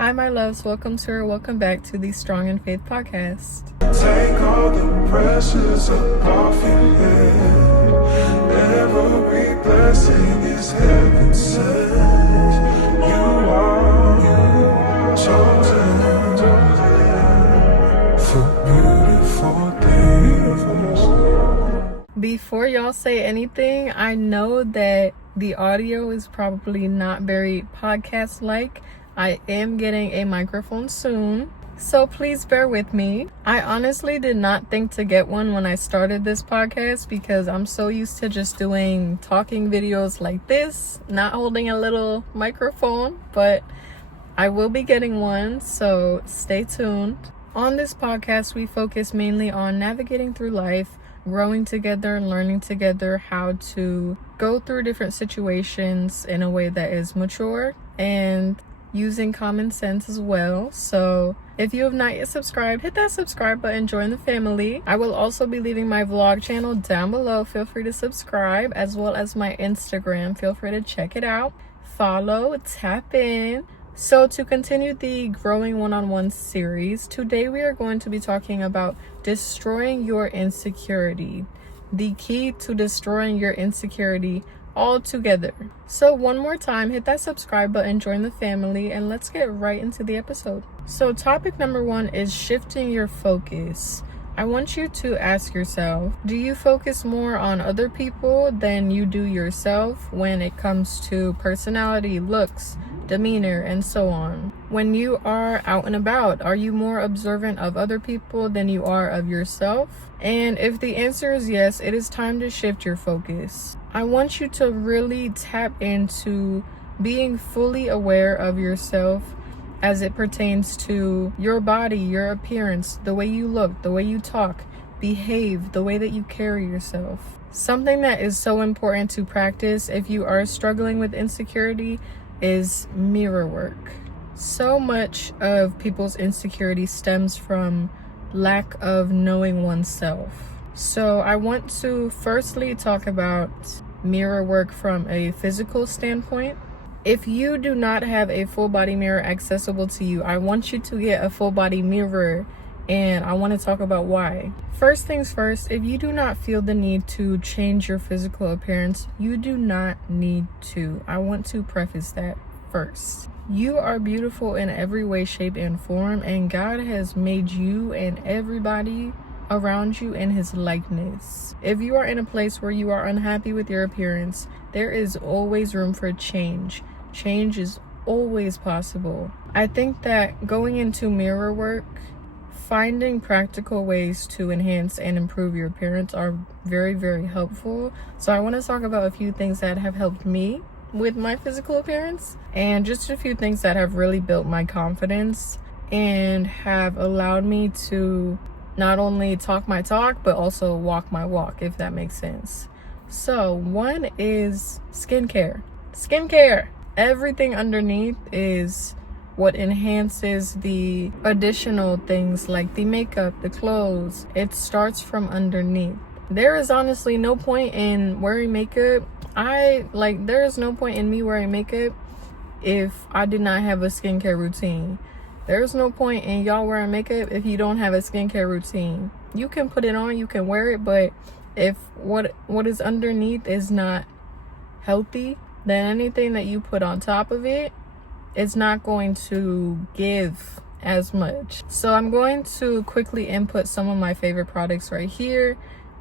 Hi, my loves. Welcome back to the Strong in Faith podcast. Take all the pressures up off your head. Every blessing is heaven sent. You are chosen for beautiful things. Before y'all say anything, I know that the audio is probably not very podcast-like. I am getting a microphone soon, so please bear with me. I honestly did not think to get one when I started this podcast because I'm so used to just doing talking videos like this, not holding a little microphone, but I will be getting one, so stay tuned. On this podcast, we focus mainly on navigating through life, growing together and learning together how to go through different situations in a way that is mature and using common sense as well. So if you have not yet subscribed, hit that subscribe button, join the family. I will also be leaving my vlog channel down below. Feel free to subscribe, as well as my Instagram. Feel free to check it out, follow, tap in. So to continue the Growing One-on-One series, today we are going to be talking about destroying your insecurity. The key to destroying your insecurity all together. So one more time, hit that subscribe button, join the family, and let's get right into the episode. So topic number 1 is shifting your focus. I want you to ask yourself, do you focus more on other people than you do yourself when it comes to personality, looks, demeanor, and so on? When you are out and about, are you more observant of other people than you are of yourself? And if the answer is yes, it is time to shift your focus. I want you to really tap into being fully aware of yourself as it pertains to your body, your appearance, the way you look, the way you talk, behave, the way that you carry yourself. Something that is so important to practice if you are struggling with insecurity is mirror work. So much of people's insecurity stems from lack of knowing oneself. So I want to firstly talk about mirror work from a physical standpoint. If you do not have a full body mirror accessible to you, I want you to get a full body mirror, and I want to talk about why. First things first, if you do not feel the need to change your physical appearance, you do not need to. I want to preface that first. You are beautiful in every way, shape, and form, and God has made you and everybody around you in his likeness. If you are in a place where you are unhappy with your appearance, there is always room for change. Change is always possible. I think that going into mirror work, finding practical ways to enhance and improve your appearance are very, very helpful. So I want to talk about a few things that have helped me with my physical appearance, and just a few things that have really built my confidence and have allowed me to not only talk my talk, but also walk my walk, if that makes sense. So one is skincare. Everything underneath is what enhances the additional things like the makeup, the clothes. It starts from underneath. There is honestly no point in wearing makeup. There is no point in me wearing makeup if I did not have a skincare routine. There's no point in y'all wearing makeup if you don't have a skincare routine. You can put it on, you can wear it, but if what is underneath is not healthy, then anything that you put on top of it, it's not going to give as much. So I'm going to quickly input some of my favorite products right here.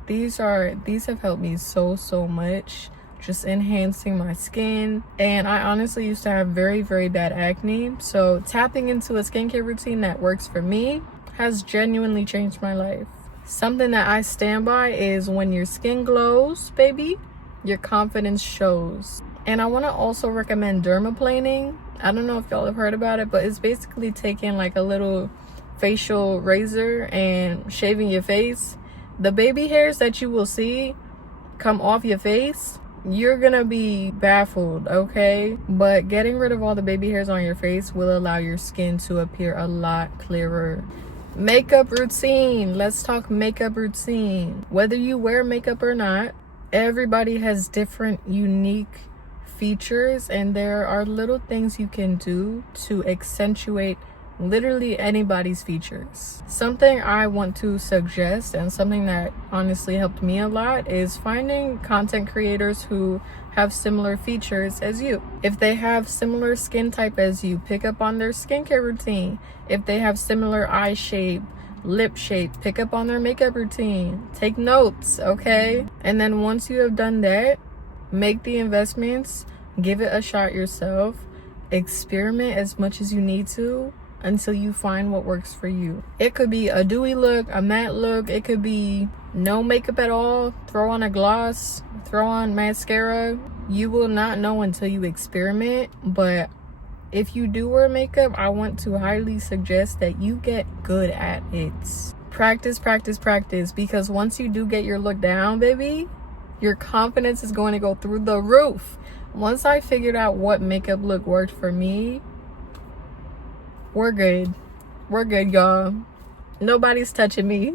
These have helped me so much, just enhancing my skin. And I honestly used to have very, very bad acne. So tapping into a skincare routine that works for me has genuinely changed my life. Something that I stand by is when your skin glows, baby, your confidence shows. And I want to also recommend dermaplaning. I don't know if y'all have heard about it, but it's basically taking like a little facial razor and shaving your face. The baby hairs that you will see come off your face, you're gonna be baffled, okay? But getting rid of all the baby hairs on your face will allow your skin to appear a lot clearer. Makeup routine. Let's talk makeup routine. Whether you wear makeup or not, everybody has different unique features, and there are little things you can do to accentuate literally anybody's features. Something I want to suggest, and something that honestly helped me a lot, is finding content creators who have similar features as you. If they have similar skin type as you, pick up on their skincare routine. If they have similar eye shape, lip shape, pick up on their makeup routine. Take notes, okay? And then once you have done that, make the investments, give it a shot yourself, experiment as much as you need to until you find what works for you. It could be a dewy look, a matte look, it could be no makeup at all, throw on a gloss, throw on mascara. You will not know until you experiment, but if you do wear makeup, I want to highly suggest that you get good at it. Practice, practice, practice, because once you do get your look down, baby, your confidence is going to go through the roof. Once I figured out what makeup look worked for me, we're good, y'all. Nobody's touching me.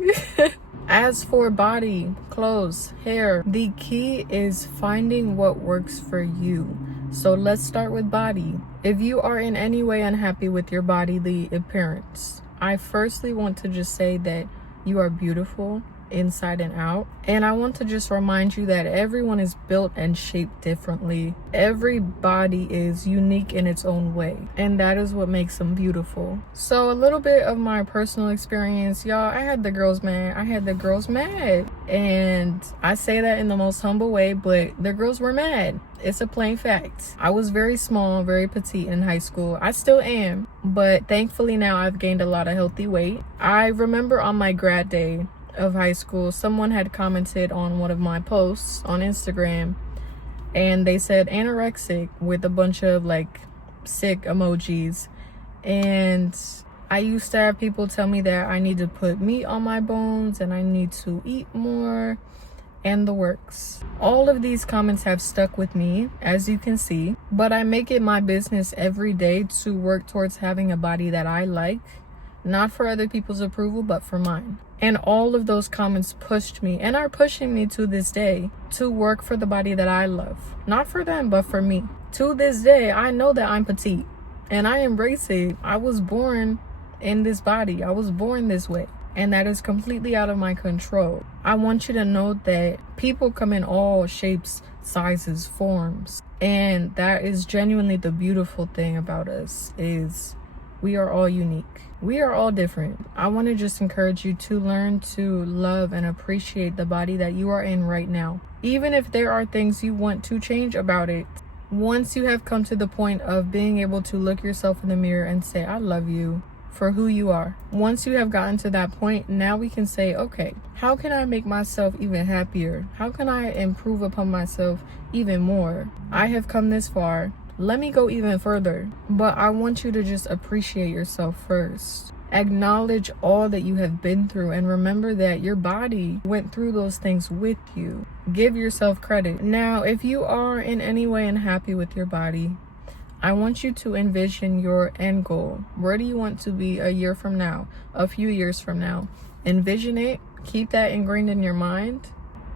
As for body, clothes, hair, the key is finding what works for you. So let's start with body. If you are in any way unhappy with your bodily appearance, I firstly want to just say that you are beautiful inside and out. And I want to just remind you that everyone is built and shaped differently. Every body is unique in its own way, and that is what makes them beautiful. So a little bit of my personal experience, y'all. I had the girls mad, and I say that in the most humble way, but the girls were mad. It's a plain fact. I was very small, very petite in high school. I still am, but thankfully now I've gained a lot of healthy weight. I remember on my grad day of high school, someone had commented on one of my posts on Instagram, and they said anorexic with a bunch of like sick emojis. And I used to have people tell me that I need to put meat on my bones and I need to eat more and the works. All of these comments have stuck with me, as you can see, but I make it my business every day to work towards having a body that I like, not for other people's approval, but for mine. And all of those comments pushed me, and are pushing me to this day, to work for the body that I love. Not for them, but for me. To this day, I know that I'm petite, and I embrace it. I was born in this body. I was born this way, and that is completely out of my control. I want you to know that people come in all shapes, sizes, forms, and that is genuinely the beautiful thing about us, is we are all unique. We are all different. I want to just encourage you to learn to love and appreciate the body that you are in right now. Even if there are things you want to change about it, once you have come to the point of being able to look yourself in the mirror and say, I love you for who you are. Once you have gotten to that point, now we can say, okay, how can I make myself even happier? How can I improve upon myself even more? I have come this far. Let me go even further. But I want you to just appreciate yourself first. Acknowledge all that you have been through, and remember that your body went through those things with you. Give yourself credit. Now, if you are in any way unhappy with your body, I want you to envision your end goal. Where do you want to be a year from now, a few years from now? Envision it. Keep that ingrained in your mind.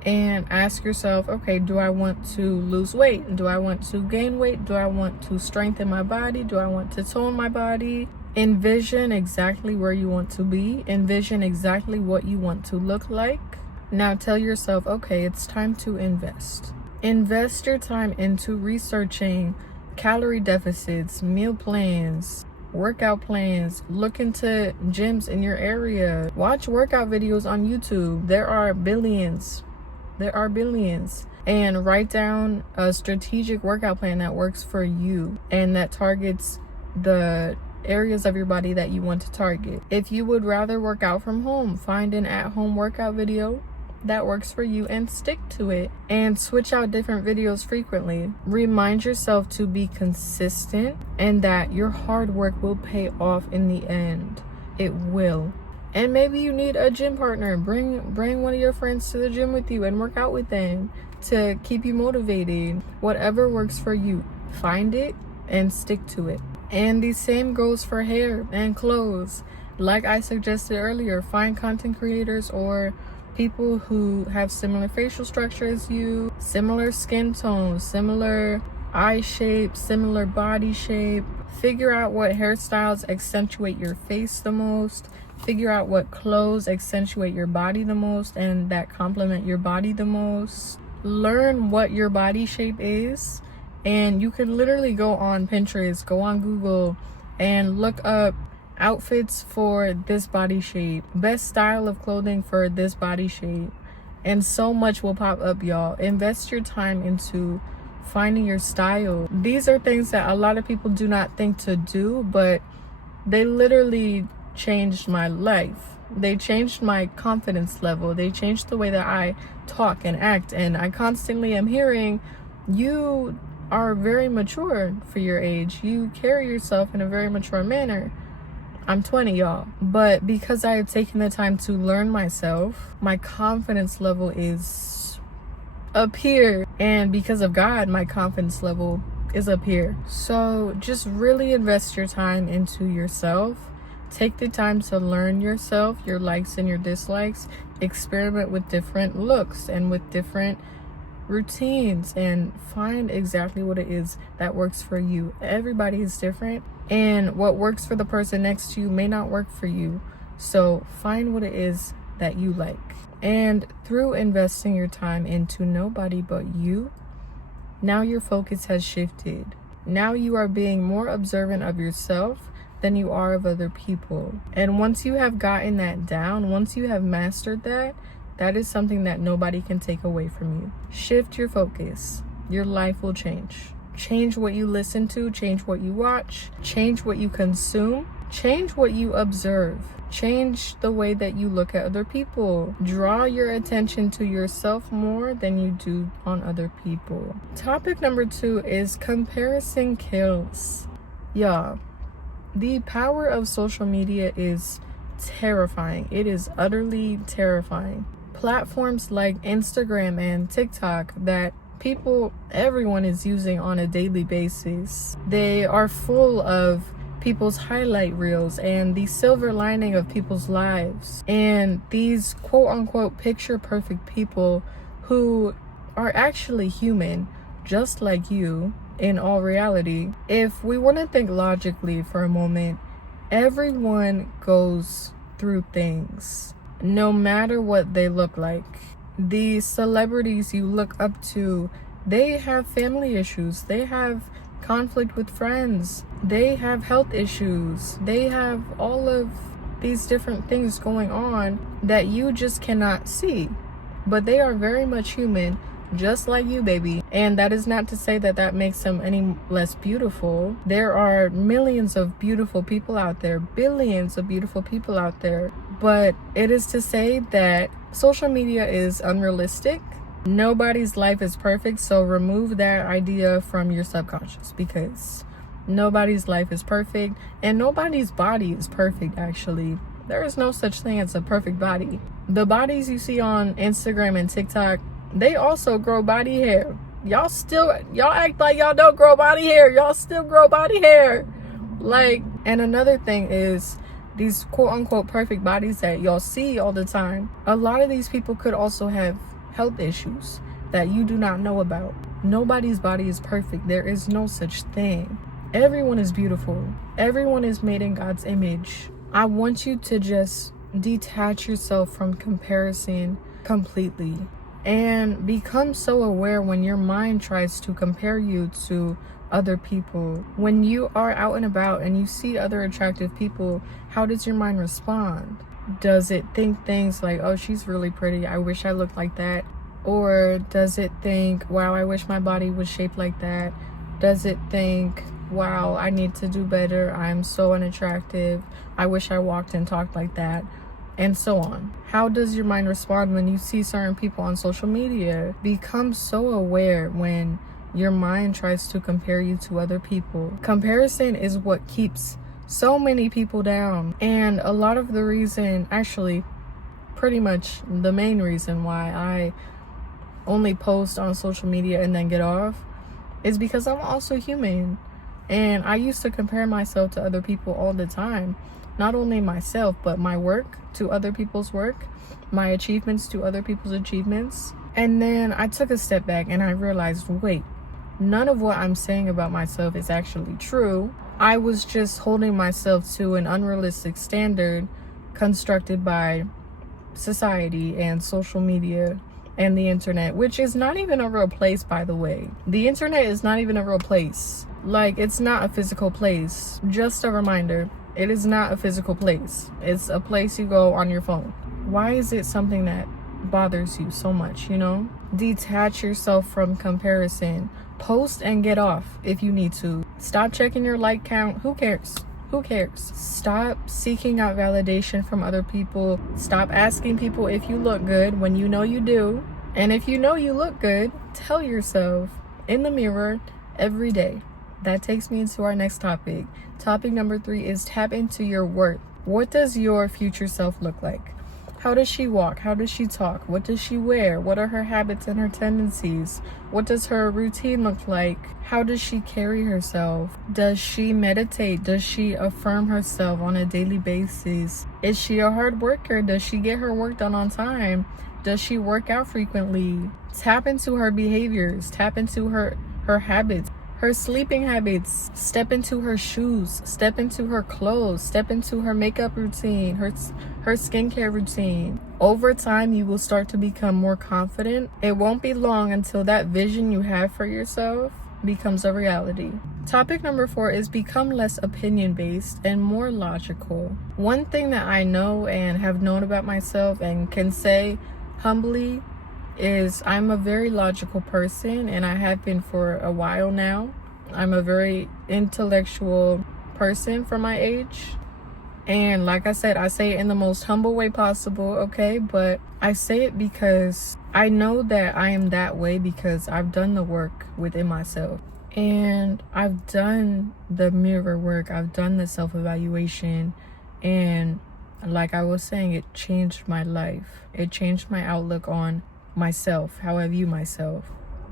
And ask yourself, okay, do I want to lose weight? Do I want to gain weight? Do I want to strengthen my body? Do I want to tone my body? Envision exactly where you want to be. Envision exactly what you want to look like. Now tell yourself, okay, it's time to invest. Invest your time into researching calorie deficits, meal plans, workout plans. Look into gyms in your area. Watch workout videos on YouTube. There are billions. And write down a strategic workout plan that works for you and that targets the areas of your body that you want to target. If you would rather work out from home, find an at-home workout video that works for you and stick to it, and switch out different videos frequently. Remind yourself to be consistent and that your hard work will pay off in the end. It will. And maybe you need a gym partner. Bring one of your friends to the gym with you and work out with them to keep you motivated. Whatever works for you, find it and stick to it. And the same goes for hair and clothes. Like I suggested earlier, find content creators or people who have similar facial structure as you, similar skin tones, similar eye shape, similar body shape. Figure out what hairstyles accentuate your face the most. Figure out what clothes accentuate your body the most and that complement your body the most. Learn what your body shape is, and you can literally go on Pinterest, go on Google, and look up outfits for this body shape, best style of clothing for this body shape, and so much will pop up, y'all. Invest your time into finding your style. These are things that a lot of people do not think to do, but they literally changed my life. They changed my confidence level. They changed the way that I talk and act. And I constantly am hearing, you are very mature for your age. You carry yourself in a very mature manner. I'm 20, y'all. But because I have taken the time to learn myself, my confidence level is up here. And because of God, my confidence level is up here. So just really invest your time into yourself. Take the time to learn yourself, your likes and your dislikes. Experiment with different looks and with different routines and find exactly what it is that works for you. Everybody is different, and what works for the person next to you may not work for you. So find what it is that you like. And through investing your time into nobody but you, now your focus has shifted. Now you are being more observant of yourself than you are of other people. And once you have gotten that down, once you have mastered that, that is something that nobody can take away from you. Shift your focus. Your life will change. Change what you listen to, change what you watch, change what you consume, change what you observe. Change the way that you look at other people. Draw your attention to yourself more than you do on other people. Topic number 2 is comparison kills. Y'all, the power of social media is terrifying. It is utterly terrifying. Platforms like Instagram and TikTok that everyone is using on a daily basis, they are full of people's highlight reels and the silver lining of people's lives, and these quote-unquote picture perfect people who are actually human just like you. In all reality, if we want to think logically for a moment, everyone goes through things, no matter what they look like. The celebrities you look up to, they have family issues, they have conflict with friends, they have health issues, they have all of these different things going on that you just cannot see, but they are very much human, just like you, baby. And that is not to say that that makes them any less beautiful. There are millions of beautiful people out there, billions of beautiful people out there, but it is to say that social media is unrealistic. Nobody's life is perfect, so remove that idea from your subconscious, because nobody's life is perfect and nobody's body is perfect. Actually, there is no such thing as a perfect body. The bodies you see on Instagram and TikTok, they also grow body hair. Y'all act like y'all don't grow body hair. Y'all still grow body hair. And another thing is these quote unquote perfect bodies that y'all see all the time. A lot of these people could also have health issues that you do not know about. Nobody's body is perfect. There is no such thing. Everyone is beautiful. Everyone is made in God's image. I want you to just detach yourself from comparison completely and become so aware when your mind tries to compare you to other people. When you are out and about and you see other attractive people, how does your mind respond? Does it think things like, oh, she's really pretty, I wish I looked like that? Or does it think, wow, I wish my body was shaped like that? Does it think, wow, I need to do better, I'm so unattractive, I wish I walked and talked like that? And so on. How does your mind respond when you see certain people on social media? Become so aware when your mind tries to compare you to other people. Comparison is what keeps so many people down. And a lot of the reason, actually, pretty much the main reason why I only post on social media and then get off is because I'm also human. And I used to compare myself to other people all the time. Not only myself, but my work to other people's work, my achievements to other people's achievements. And then I took a step back and I realized, wait, none of what I'm saying about myself is actually true. I was just holding myself to an unrealistic standard constructed by society and social media and the internet, which is not even a real place, by the way. The internet is not even a real place. Like, it's not a physical place. Just a reminder, it is not a physical place. It's a place you go on your phone. Why is it something that bothers you so much, you know? Detach yourself from comparison. Post and get off if you need to. Stop checking your like count. Who cares? Who cares? Stop seeking out validation from other people. Stop asking people if you look good when you know you do. And if you know you look good, tell yourself in the mirror every day. That takes me into our next topic. Topic number 3 is tap into your worth. What does your future self look like? How does she walk? How does she talk? What does she wear? What are her habits and her tendencies? What does her routine look like? How does she carry herself? Does she meditate? Does she affirm herself on a daily basis? Is she a hard worker? Does she get her work done on time? Does she work out frequently? Tap into her behaviors. Tap into her habits. Her sleeping habits. Step into her shoes. Step into her clothes. Step into her makeup routine, her skincare routine. Over time, you will start to become more confident. It won't be long until that vision you have for yourself becomes a reality. Topic number 4 is become less opinion-based and more logical. One thing that I know and have known about myself and can say humbly is I'm a very logical person, and I have been for a while now. I'm a very intellectual person for my age. And like I said, I say it in the most humble way possible, okay? But I say it because I know that I am that way because I've done the work within myself. And I've done the mirror work. I've done the self-evaluation. And like I was saying, it changed my life. It changed my outlook on myself, how I view myself.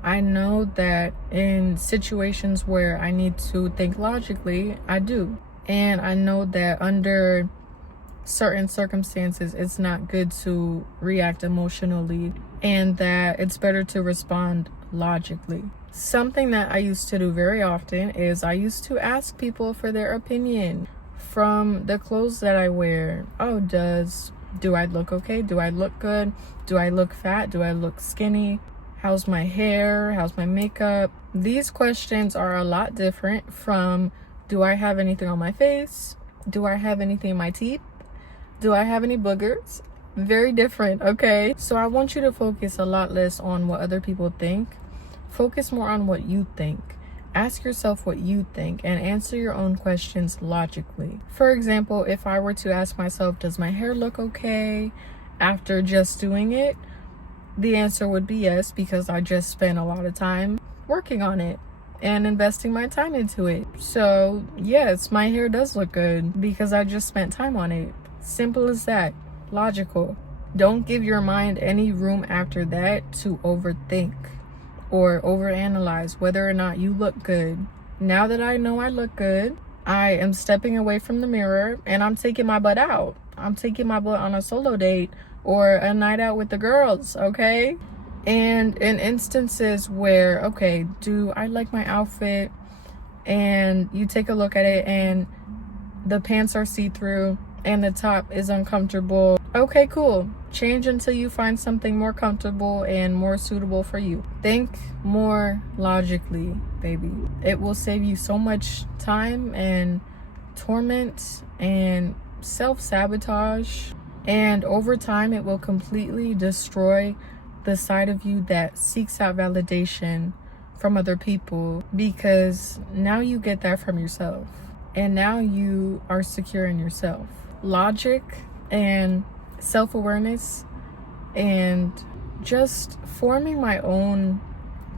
I know that in situations where I need to think logically, I do. And I know that under certain circumstances, it's not good to react emotionally, and that it's better to respond logically. Something that I used to do very often is I used to ask people for their opinion from the clothes that I wear. Oh, do I look okay? Do I look good? Do I look fat? Do I look skinny? How's my hair? How's my makeup? These questions are a lot different from, do I have anything on my face? Do I have anything in my teeth? Do I have any boogers? Very different, okay? So I want you to focus a lot less on what other people think. Focus more on what you think. Ask yourself what you think and answer your own questions logically. For example, if I were to ask myself, does my hair look okay after just doing it? The answer would be yes, because I just spent a lot of time working on it and investing my time into it. So yes, my hair does look good because I just spent time on it. Simple as that. Logical. Don't give your mind any room after that to overthink or overanalyze whether or not you look good. Now that I know I look good, I am stepping away from the mirror and I'm taking my butt out. I'm taking my butt on a solo date or a night out with the girls, okay? And in instances where, okay, do I like my outfit? And you take a look at it and the pants are see-through and the top is uncomfortable. Okay, cool. Change until you find something more comfortable and more suitable for you. Think more logically, baby. It will save you so much time and torment and self-sabotage. And over time, it will completely destroy the side of you that seeks out validation from other people, because now you get that from yourself. And now you are secure in yourself. Logic and self-awareness and just forming my own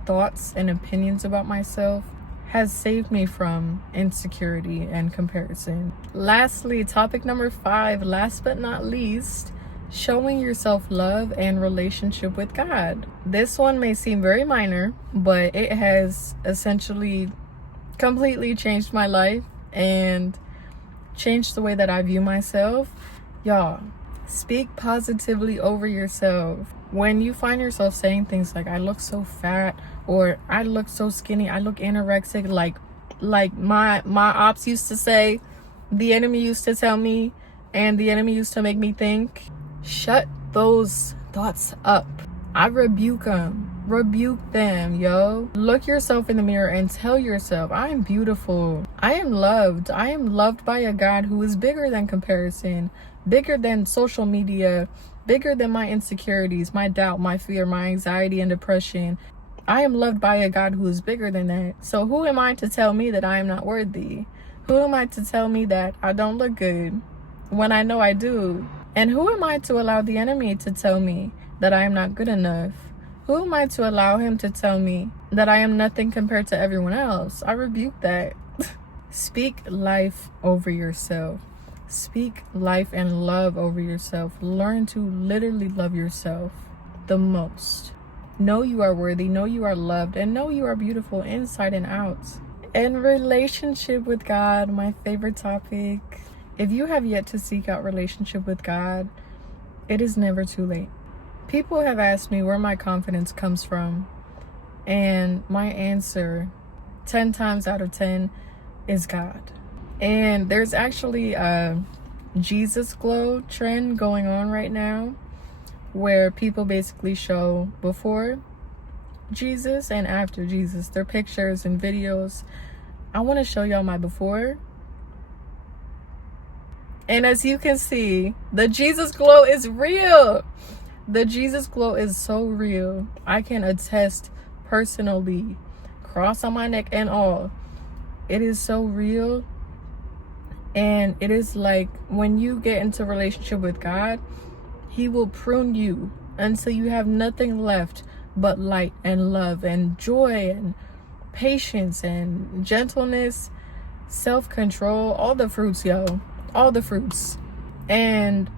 thoughts and opinions about myself has saved me from insecurity and comparison. Lastly, topic number 5, last but not least, showing yourself love and relationship with God. This one may seem very minor, but it has essentially completely changed my life and changed the way that I view myself. Y'all, speak positively over yourself. When you find yourself saying things like, I look so fat, or I look so skinny, I look anorexic, like my ops used to say, the enemy used to tell me, and the enemy used to make me think. Shut those thoughts up. I rebuke them, yo. Look yourself in the mirror and tell yourself, I am beautiful, I am loved by a God who is bigger than comparison, bigger than social media, bigger than my insecurities, my doubt, my fear, my anxiety and depression. I am loved by a God who is bigger than that. So who am I to tell me that I am not worthy? Who am I to tell me that I don't look good when I know I do? And who am I to allow the enemy to tell me that I am not good enough? Who am I to allow him to tell me that I am nothing compared to everyone else? I rebuke that. Speak life over yourself. Speak life and love over yourself. Learn to literally love yourself the most. Know you are worthy, know you are loved, and know you are beautiful inside and out. And relationship with God, my favorite topic. If you have yet to seek out relationship with God, it is never too late. People have asked me where my confidence comes from, and my answer 10 times out of 10 is God. And there's actually a Jesus glow trend going on right now, where people basically show before Jesus and after Jesus, their pictures and videos. I want to show y'all my before. And as you can see, the Jesus glow is real. The Jesus glow is so real. I can attest personally, cross on my neck and all. It is so real. And it is like when you get into a relationship with God, he will prune you until you have nothing left but light and love and joy and patience and gentleness, self-control, all the fruits, yo. All the fruits. And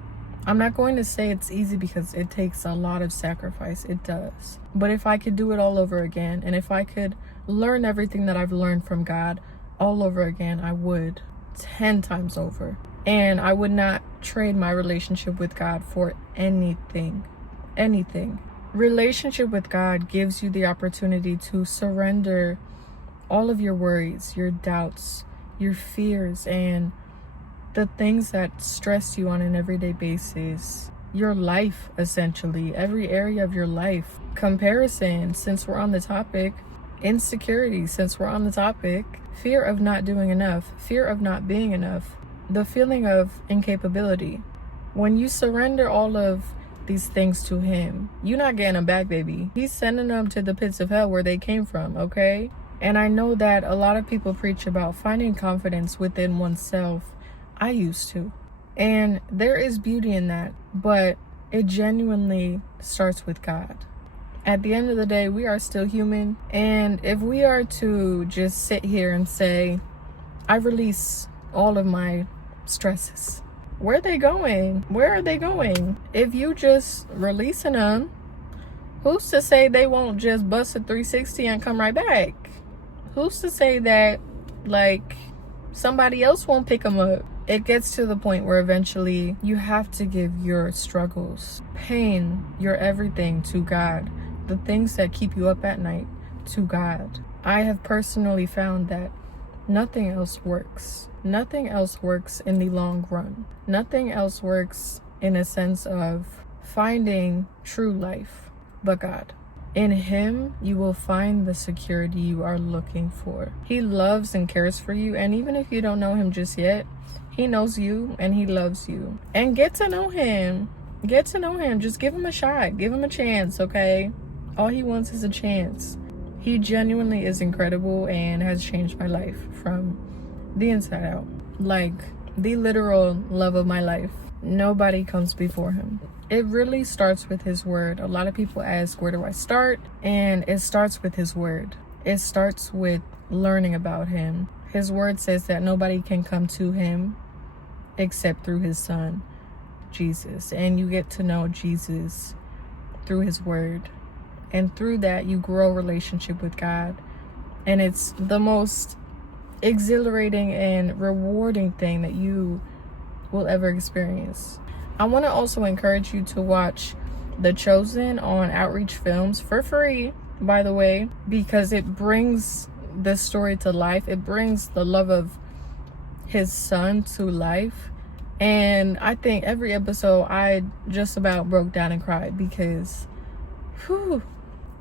I'm not going to say it's easy because it takes a lot of sacrifice. It does. But if I could do it all over again, and if I could learn everything that I've learned from God all over again, I would 10 times over. And I would not trade my relationship with God for anything. Anything. Relationship with God gives you the opportunity to surrender all of your worries, your doubts, your fears, and the things that stress you on an everyday basis. Your life, essentially, every area of your life. Comparison, since we're on the topic. Insecurity, since we're on the topic. Fear of not doing enough. Fear of not being enough. The feeling of incapability. When you surrender all of these things to him, you're not getting them back, baby. He's sending them to the pits of hell where they came from, okay? And I know that a lot of people preach about finding confidence within oneself. I used to. And there is beauty in that, but it genuinely starts with God. At the end of the day, we are still human. And if we are to just sit here and say, I release all of my stresses, where are they going? Where are they going? If you just releasing them, who's to say they won't just bust a 360 and come right back? Who's to say that, like, somebody else won't pick them up? It gets to the point where eventually you have to give your struggles, pain, your everything to God. The things that keep you up at night to God. I have personally found that nothing else works. Nothing else works in the long run. Nothing else works in a sense of finding true life but God. In him, you will find the security you are looking for. He loves and cares for you, and even if you don't know him just yet, he knows you and he loves you. And get to know him. Get to know him. Just give him a shot. Give him a chance, okay? All he wants is a chance. He genuinely is incredible and has changed my life from the inside out. Like, the literal love of my life. Nobody comes before him. It really starts with his word. A lot of people ask, where do I start? And it starts with his word. It starts with learning about him. His word says that nobody can come to him except through his son, Jesus. And you get to know Jesus through his word. And through that, you grow a relationship with God. And it's the most exhilarating and rewarding thing that you will ever experience. I want to also encourage you to watch The Chosen on Outreach Films for free. by the way, because it brings this story to life. It brings the love of his son to life. And I think every episode I just about broke down and cried because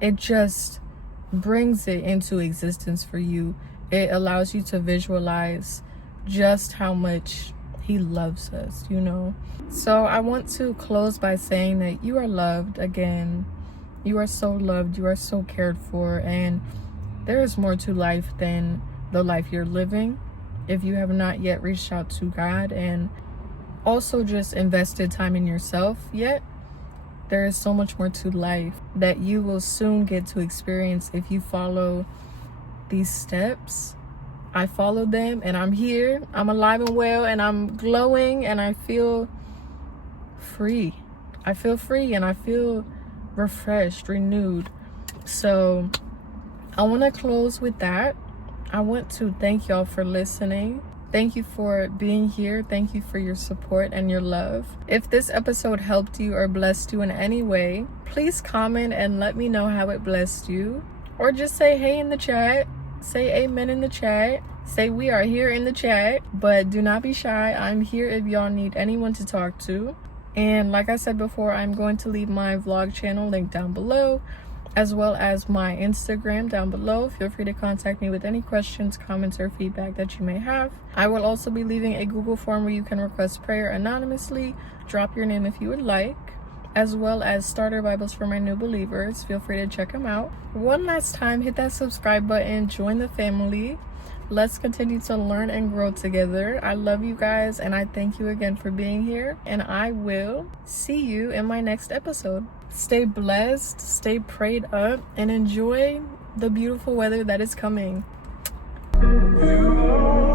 it just brings it into existence for you. It allows you to visualize just how much he loves us, you know. So I want to close by saying that you are loved. Again, you are so loved, you are so cared for, and there is more to life than the life you're living if you have not yet reached out to God and also just invested time in yourself yet. There is so much more to life that you will soon get to experience if you follow these steps. I followed them and I'm here. I'm alive and well and I'm glowing and I feel free. I feel free and I feel refreshed, renewed. So I want to close with that. I want to thank y'all for listening. Thank you for being here. Thank you for your support and your love. If this episode helped you or blessed you in any way, please comment and let me know how it blessed you. Or just say hey in the chat. Say amen in the chat. Say we are here in the chat. But do not be shy. I'm here if y'all need anyone to talk to. And like I said before, I'm going to leave my vlog channel link down below, as well as my Instagram down below. Feel free to contact me with any questions, comments, or feedback that you may have. I will also be leaving a Google form where you can request prayer anonymously. Drop your name if you would like, as well as starter Bibles for my new believers. Feel free to check them out. One last time, hit that subscribe button, join the family. Let's continue to learn and grow together. I love you guys and I thank you again for being here, and I will see you in my next episode. Stay blessed, stay prayed up, and enjoy the beautiful weather that is coming. You